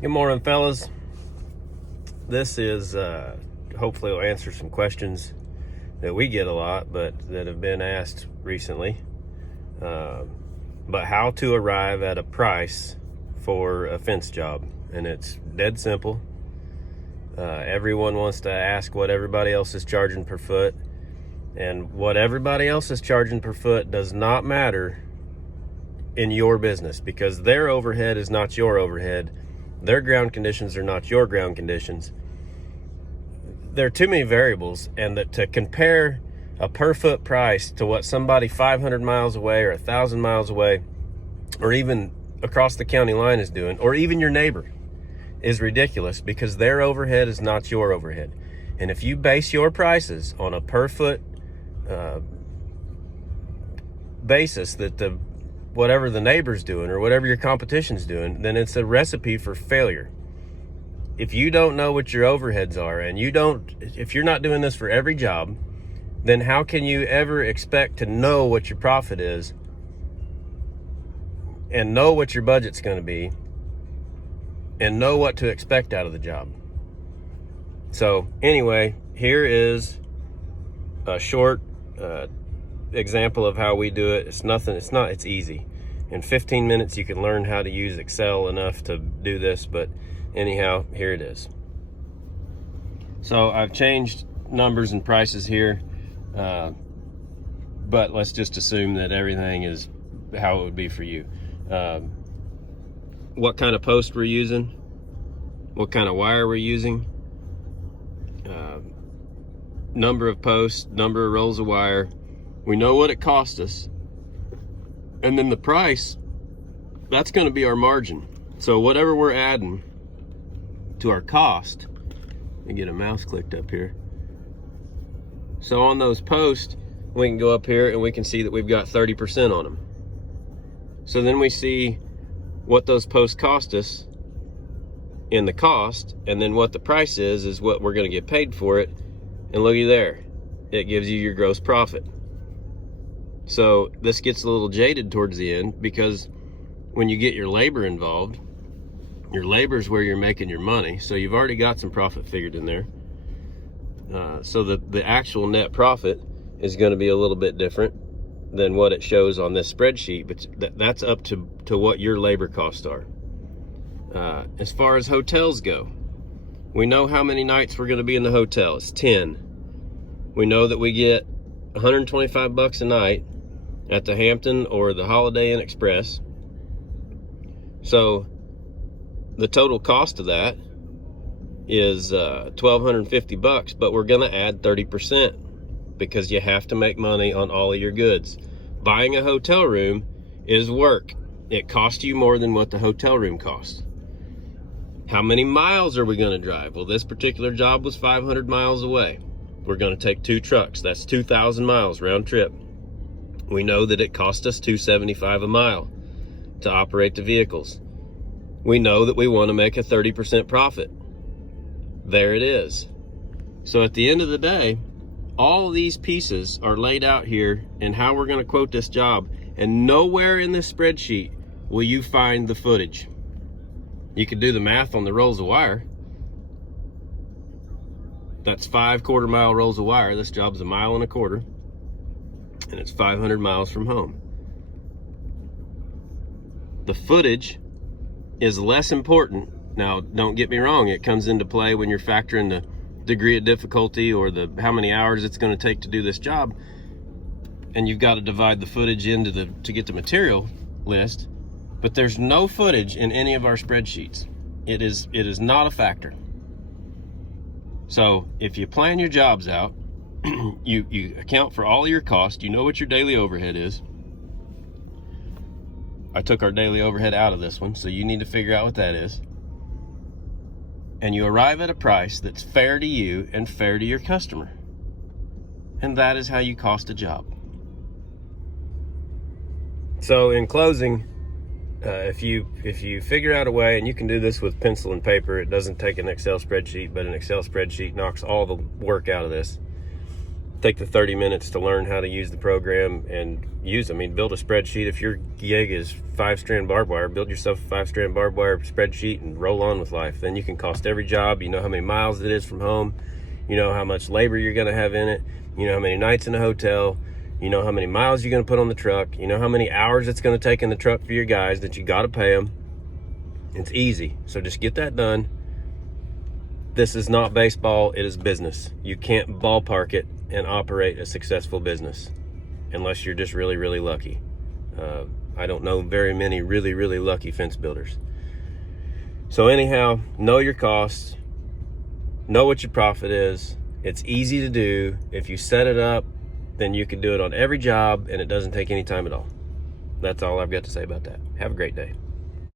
Good morning, fellas. This is hopefully will answer some questions that we get a lot, but that have been asked recently. But how to arrive at a price for a fence job, and it's dead simple. Everyone wants to ask what everybody else is charging per foot, and what everybody else is charging per foot does not matter in your business, because their overhead is not your overhead. Their ground conditions are not your ground conditions. There are too many variables, and that to compare a per foot price to what somebody 500 miles away or 1,000 miles away or even across the county line is doing, or even your neighbor, is ridiculous, because their overhead is not your overhead. And if you base your prices on a per foot basis, that whatever the neighbor's doing or whatever your competition's doing, then it's a recipe for failure. If you don't know what your overheads are, and if you're not doing this for every job, then how can you ever expect to know what your profit is and know what your budget's going to be and know what to expect out of the job? So anyway, here is a short example of how we do it. It's easy. In 15 minutes you can learn how to use Excel enough to do this, but anyhow, here it is. So I've changed numbers and prices here, but let's just assume that everything is how it would be for you. What kind of post we're using, what kind of wire we're using, number of posts, number of rolls of wire. We know what it cost us, and then the price, that's going to be our margin. So whatever we're adding to our cost, let me get a mouse clicked up here. So on those posts, we can go up here and we can see that we've got 30% on them. So then we see what those posts cost us in the cost, and then what the price is what we're going to get paid for it. And looky there, it gives you your gross profit. So this gets a little jaded towards the end, because when you get your labor involved, your labor is where you're making your money. So you've already got some profit figured in there. So the actual net profit is going to be a little bit different than what it shows on this spreadsheet, but that's up to what your labor costs are. As far as hotels go, we know how many nights we're going to be in the hotel. It's 10. We know that we get $125 a night at the Hampton or the Holiday Inn Express. So the total cost of that is $1,250, but we're going to add 30%, because you have to make money on all of your goods. Buying a hotel room is work. It costs you more than what the hotel room costs. How many miles are we going to drive? Well, this particular job was 500 miles away. We're going to take 2 trucks. That's 2,000 miles round trip. We know that it cost us $275 a mile to operate the vehicles. We know that we want to make a 30% profit. There it is. So at the end of the day, all of these pieces are laid out here and how we're going to quote this job. And nowhere in this spreadsheet will you find the footage. You can do the math on the rolls of wire. That's 5 quarter-mile rolls of wire. This job's 1.25 miles, and it's 500 miles from home. The footage is less important. Now, don't get me wrong, it comes into play when you're factoring the degree of difficulty or how many hours it's going to take to do this job, and you've got to divide the footage to get the material list. But there's no footage in any of our spreadsheets. It is not a factor. So if you plan your jobs out, you account for all of your costs, you know what your daily overhead is. I took our daily overhead out of this one, so you need to figure out what that is. And you arrive at a price that's fair to you and fair to your customer. And that is how you cost a job. So in closing, if you figure out a way, and you can do this with pencil and paper, it doesn't take an Excel spreadsheet, but an Excel spreadsheet knocks all the work out of this. take the 30 minutes to learn how to use the program and use. I mean, build a spreadsheet. If your gig is 5-strand barbed wire, build yourself a 5-strand barbed wire spreadsheet and roll on with life. Then you can cost every job. You know how many miles it is from home. You know how much labor you're going to have in it. You know how many nights in a hotel. You know how many miles you're going to put on the truck. You know how many hours it's going to take in the truck for your guys that you got to pay them. It's easy. So just get that done. This is not baseball. It is business. You can't ballpark it and operate a successful business unless you're just really, really lucky. I don't know very many really, really lucky fence builders. So anyhow, know your costs. Know what your profit is. It's easy to do. If you set it up, then you can do it on every job and it doesn't take any time at all. That's all I've got to say about that. Have a great day.